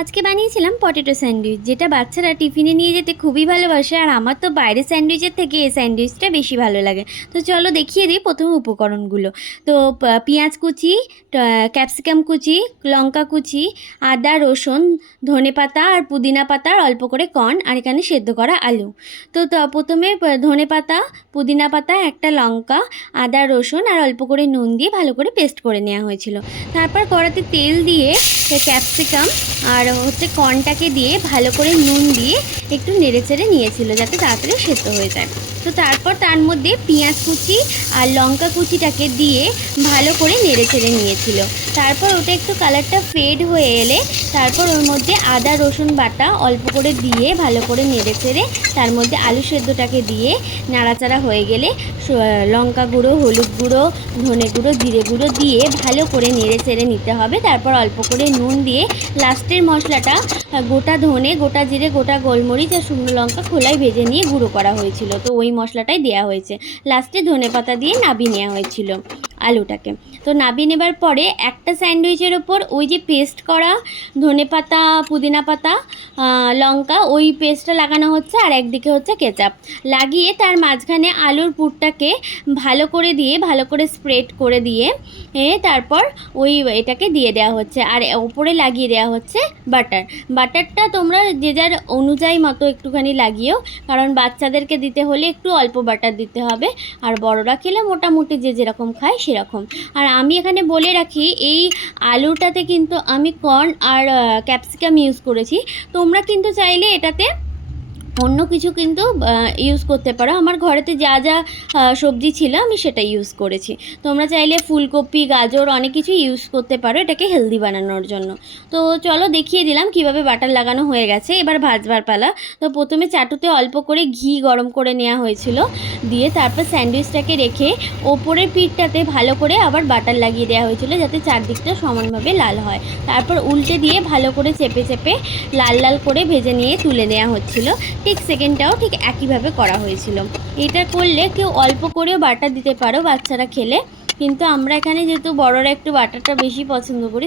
আজকে বানিয়েছিলাম potato sandwich, যেটা বাচ্চারা টিফিনে নিয়ে যেতে খুবই ভালোবাসে। আর আমার তো বাইরের স্যান্ডউইচের থেকে এই স্যান্ডউইচটা বেশি ভালো লাগে। তো চলো দেখিয়ে দিই প্রথমে উপকরণগুলো। তো পেঁয়াজ কুচি, ক্যাপসিকাম কুচি, লঙ্কা কুচি, আদা রসুন, ধনেপাতা আর পুদিনা পাতা, আর অল্প করে কর্ন, আর এখানে সেদ্ধ করা আলু। তো প্রথমে ধনেপাতা, পুদিনা পাতা, একটা লঙ্কা, আদা রসুন আর অল্প করে নুন দিয়ে ভালো করে পেস্ট করে নেওয়া হয়েছিল। তারপর কড়াতে তেল দিয়ে ক্যাপসিকাম আর কর্নটাকে দিয়ে ভালো করে নুন দিয়ে একটু নেড়েচেড়ে নিয়েছিল যাতে তাড়াতাড়ি সেদ্ধ হয়ে যায়। তো তারপর তার মধ্যে পেঁয়াজ কুচি আর লঙ্কা কুচিটাকে দিয়ে ভালো করে নেড়েচেড়ে নিয়েছিল। তারপর ওটা একটু কালারটা ফেড হয়ে এলে তারপর ওর মধ্যে আদা রসুন বাটা অল্প করে দিয়ে ভালো করে নেড়েচেড়ে তার মধ্যে আলু সেদ্ধটাকে দিয়ে নাড়াচাড়া হয়ে গেলে লঙ্কা গুঁড়ো, হলুদ গুঁড়ো, ধনে গুঁড়ো, জিরে গুঁড়ো দিয়ে ভালো করে নেড়েচেড়ে নিতে হবে। তারপর অল্প করে নুন দিয়ে লাস্টের মশলাটা গোটা ধনে, গোটা জিরে, গোটা গোলমরিচ আর শুকনো লঙ্কা খোলায় ভেজে নিয়ে গুঁড়ো করা হয়েছিল, তো ওই মশলাটাই দেওয়া হয়েছে। লাস্টে ধনেপাতা দিয়ে নাবিয়ে নেওয়া হয়েছিল আলুটাকে। তো নাবিয়ে নেবার পরে একটা স্যান্ডউইচের ওপর ওই যে পেস্ট করা ধনেপাতা, পুদিনা পাতা, লঙ্কা, ওই পেস্টটা লাগানো হচ্ছে, আর একদিকে হচ্ছে কেচাপ লাগিয়ে তার মাঝখানে আলুর পুরটাকে ভালো করে দিয়ে ভালো করে স্প্রেড করে দিয়ে তারপর ওই এটাকে দিয়ে দেওয়া হচ্ছে, আর ওপরে লাগিয়ে দেওয়া হচ্ছে বাটারটা তোমরা যে যার অনুযায়ী মতো একটুখানি লাগিয়েও, কারণ বাচ্চাদেরকে দিতে হলে একটু অল্প বাটার দিতে হবে, আর বড়রা খেলে মোটামুটি যে যেরকম খায় সেরকম। আর আমি এখানে বলে রাখি, এই আলুটাতে কিন্তু আমি কর্ন আর ক্যাপসিকাম ইউজ করেছি। তোমরা কিন্তু চাইলে এটাতে অন্য কিছু কিন্তু ইউজ করতে পারো। আমার ঘরেতে যা যা সবজি ছিল আমি সেটা ইউজ করেছি। তোমরা চাইলে ফুলকপি, গাজর অনেক কিছু ইউজ করতে পারো এটাকে হেলদি বানানোর জন্য। তো চলো দেখিয়ে দিলাম কিভাবে বাটার লাগানো হয়ে গেছে, এবার ভাজবার পালা। তো প্রথমে চাটুতে অল্প করে ঘি গরম করে নেওয়া হয়েছিল, দিয়ে তারপর স্যান্ডউইচটাকে রেখে ওপরের পিঠটাতে ভালো করে আবার বাটার লাগিয়ে দেওয়া হয়েছিল যাতে চারদিকটা সমানভাবে লাল হয়। তারপর উল্টে দিয়ে ভালো করে চেপে চেপে লাল লাল করে ভেজে নিয়ে তুলে নেওয়া হচ্ছিল। ঠিক সেকেন্ডটাও ঠিক একইভাবে করা হয়েছিল। এটা করলে কেউ অল্প করেও বাটার দিতে পারো বাচ্চারা খেলে, কিন্তু আমরা এখানে যেহেতু বড়রা একটু বাটারটা বেশি পছন্দ করি